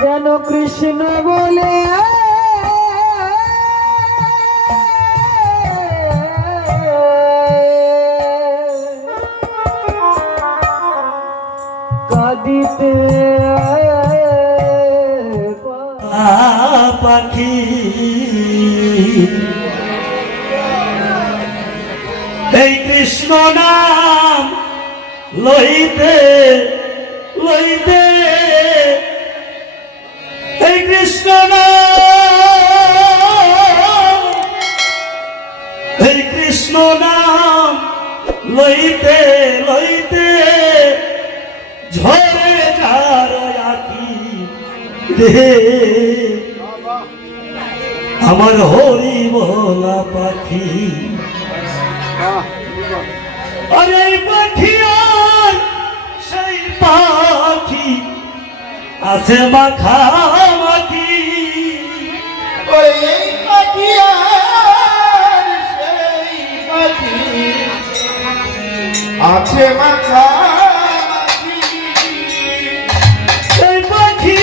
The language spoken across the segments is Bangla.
যেন কৃষ্ণ বলে কাঁদিতে পাখি এই কৃষ্ণ নাম লইতে লইতে এই কৃষ্ণ নাম এই কৃষ্ণ নাম লইতে লইতে ঝরে যার আঁকি রে আমার হরি বলা পাখি আরে পাখি আর সেই পাখি আছে মাখামাখি এই পাখি আর সেই পাখি আছে মাখামাখি এই পাখি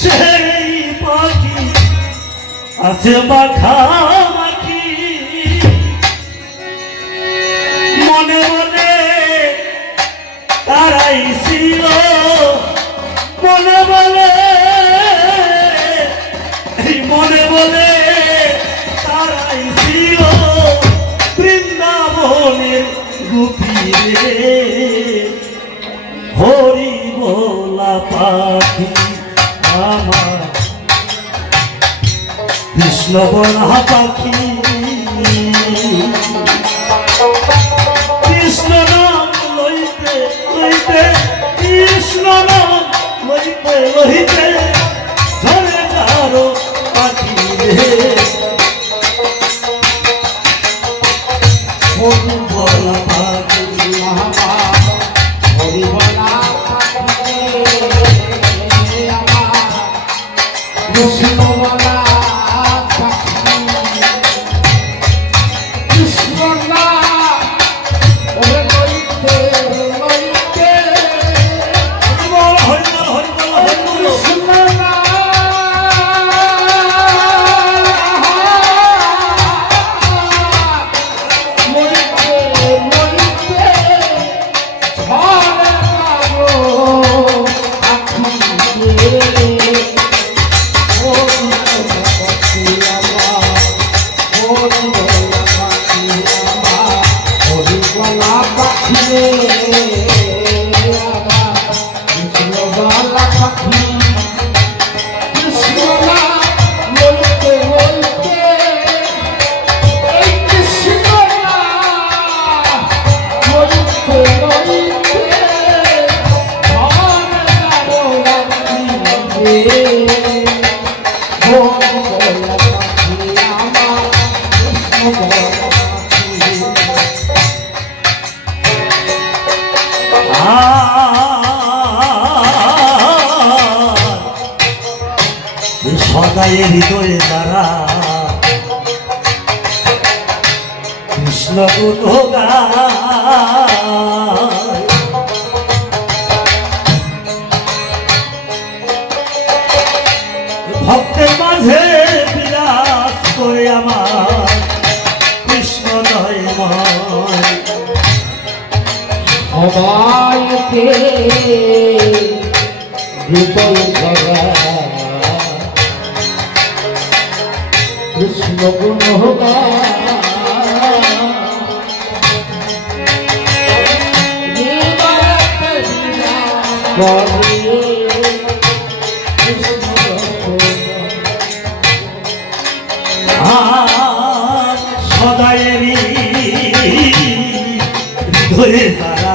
সেই পাখি আছে মাখামাখি মনে মনে তারাই ছিল মনে বলে এই মনে বলে তারাই ছিল বৃন্দাবনের গুপিরে হরি বলা পাখি আমার কৃষ্ণ বলা পাখি কৃষ্ণ নাম লইতে লইতে কৃষ্ণ নাম লইতে লইতে ঝরে যারো পাখি রে হরি বলা পাখি হরি বলা পাখি আমার কৃষ্ণ বলা পাখি কৃষ্ণ না ওরে লইতে লইতে হরি বল হরি বল হরি বল কৃষ্ণ না লইতে লইতে ঝড়ে যাবো আখি রে সদাই হৃদয়ে দ্বারা কৃষ্ণ গুণগায় ভক্তের মাঝে বিরাজ করে আমার কৃষ্ণ দয়ময় সবাইকে হৃদয় ধরা কৃষ্ণ গুণ সদায়েরই হৃদয়ে তারা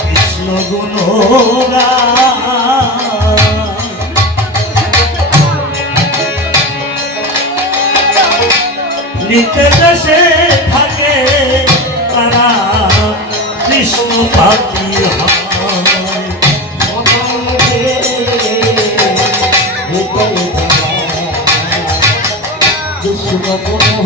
কৃষ্ণ গুণগায় নিত্য দেশে থাকে তারা কৃষ্ণ পাখি হয় কৃষ্ণ গুণ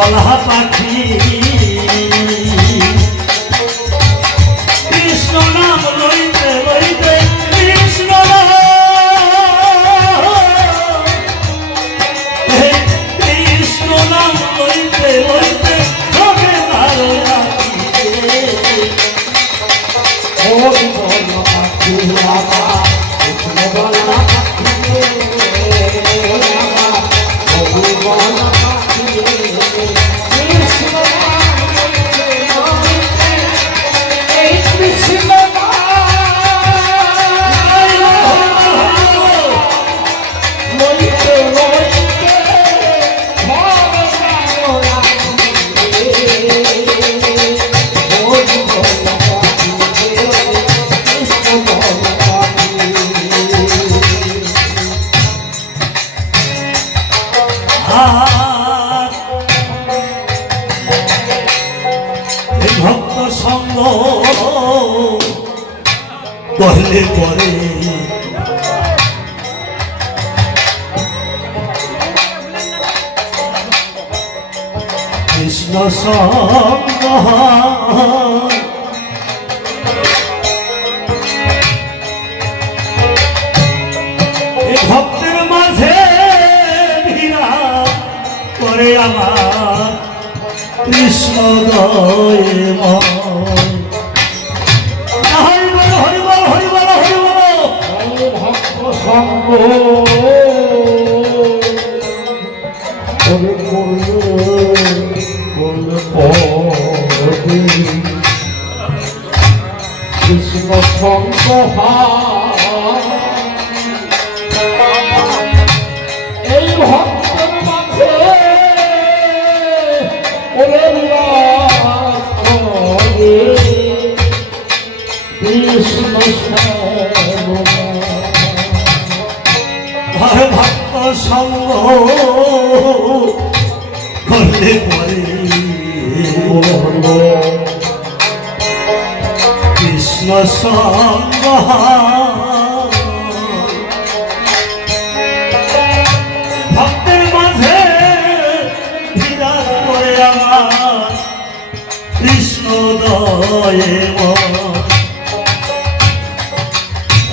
বলা পাখি কৃষ্ণ নাম লইতে লইতে কৃষ্ণ কৃষ্ণ নাম লইতে লইতে হবে তার হরি বল পাখি বাবা কৃষ্ণ বল পাখি বাবা হরি বল পাখি কৃষ্ণ এই কৃষ্ণ লইতে লইতে ভাবে হরি বল পাখি কৃষ্ণ বল পাখি আর এই ভক্ত সঙ্গ করলে পরে কৃষ্ণ সঙ্গ এই ভক্তের মাঝে ভিড়া করে আমার কৃষ্ণ দয়ে হরিবল হরিবল হরিবল হরিবল ভক্ত সঙ্গ করে করলে পরে কৃষ্ণ সঙ্গ এই ভক্তের মাঝে ওরে কৃষ্ণ ঘর ভক্ত সঙ্গ করলে পরে কৃষ্ণ সঙ্গ ভক্তের মাঝে বিরাজ করে আমার কৃষ্ণ দয়ে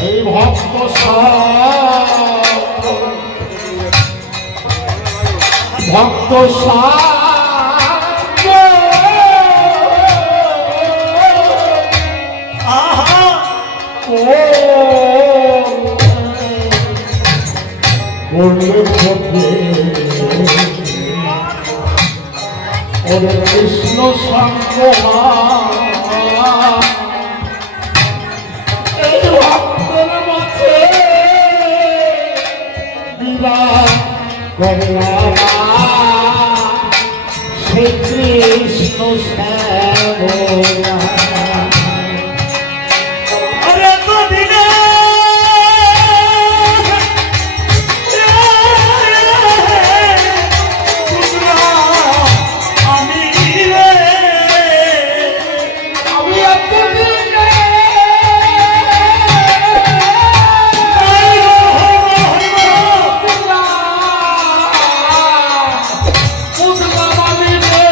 এই ভক্ত ভক্ত আহা করলে ভক্তে ওরে কৃষ্ণ সঙ্গ এই ভক্তের মাঝে বিরাজ করে শ্রী কৃষ্ণ শ্যামলা আরে তো দিনে আমি রে আমি এতদিনে বুঝলাম আমি রে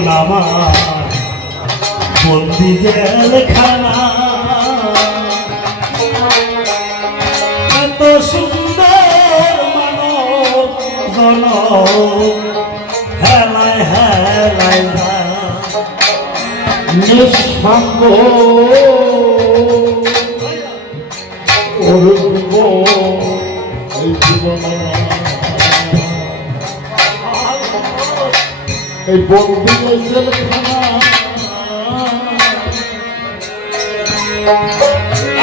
জীবন আমার বন্দি জেলখানা এত সুন্দর মানব জন হেলায় হেলায় নিঃসঙ্গ অরুণ এই জীবন এই বন্দি জেলখানা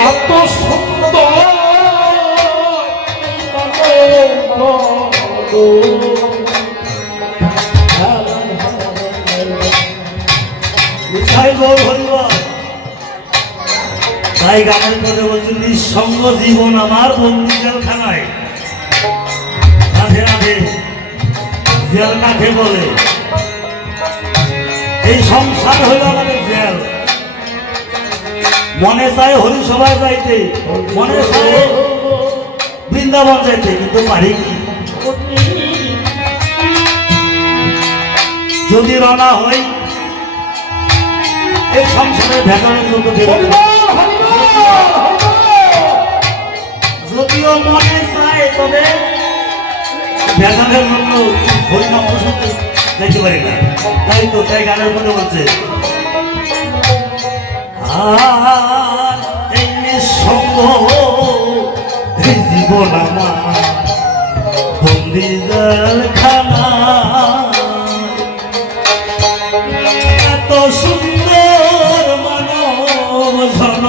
এত সুন্দর তাই গানের মধ্যে বলছে নিঃসঙ্গ জীবন আমার বন্দি জেলখানায় রাধে রাধে জেল কাকে বলে এই সংসার হইল আমাদের জেল মনে চায় হরিসভায় যাইতে মনে চায় বৃন্দাবন যাইতে কিন্তু পারি কি যদি রওনা হই এই সংসারে ভেতরের জন্য যদিও মনে চায় তবে ভেতরের জন্য হরিনাম শুনতে যাইতে পারি না তাই তো তাই গানের মধ্যে বলছে আর এই নিঃসঙ্গ এই জীবন আমার বন্দি জেলখানা এত সুন্দর মানব জন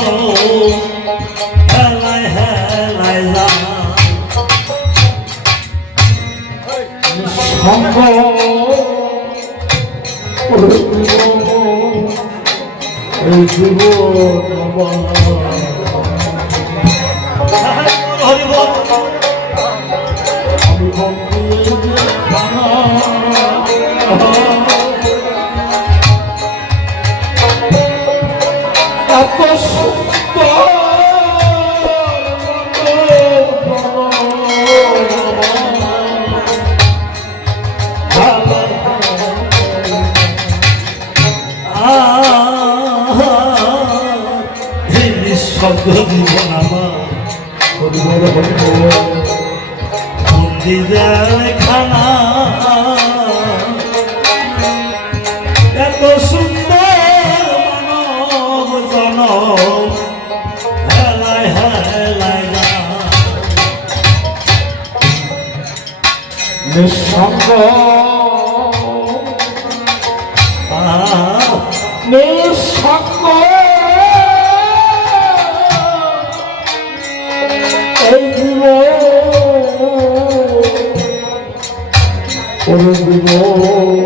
হেলায় হেলায় যা নিঃসঙ্গ এই জীবন হরিবল আমি বন্দি জেলখানা এত সুন্দর নিঃশব্দ জীবন আমার বন্দি জেলখানা এত সুন্দর মানব জন হেলায় হেলায় নিঃসঙ্গ নিঃসঙ্গ এই হরিবল হরিবল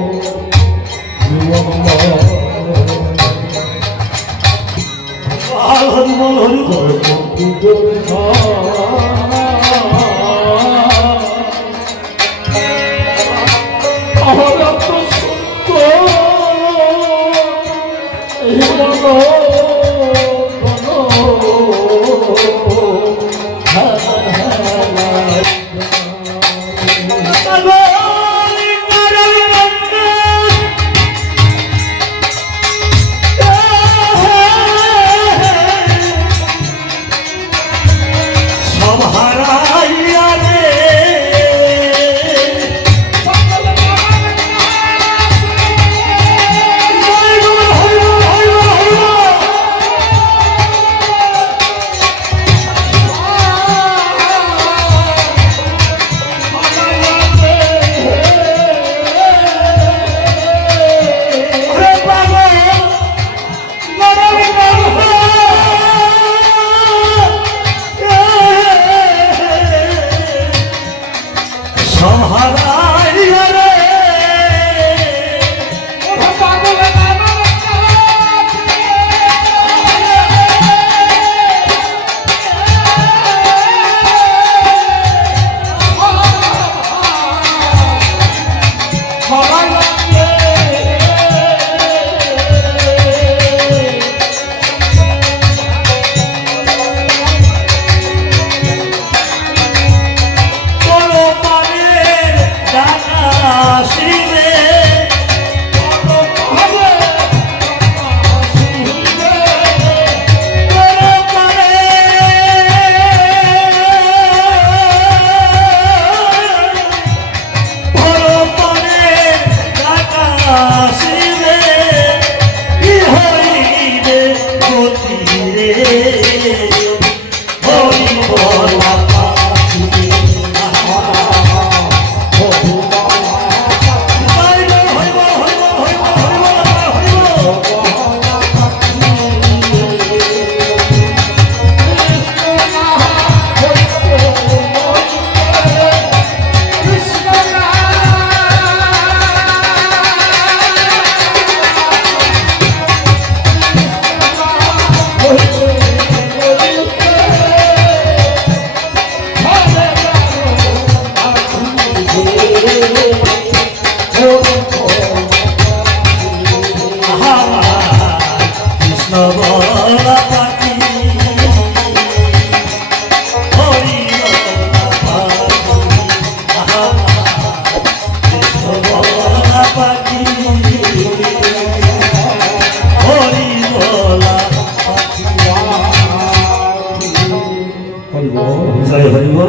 কৃষ্ণ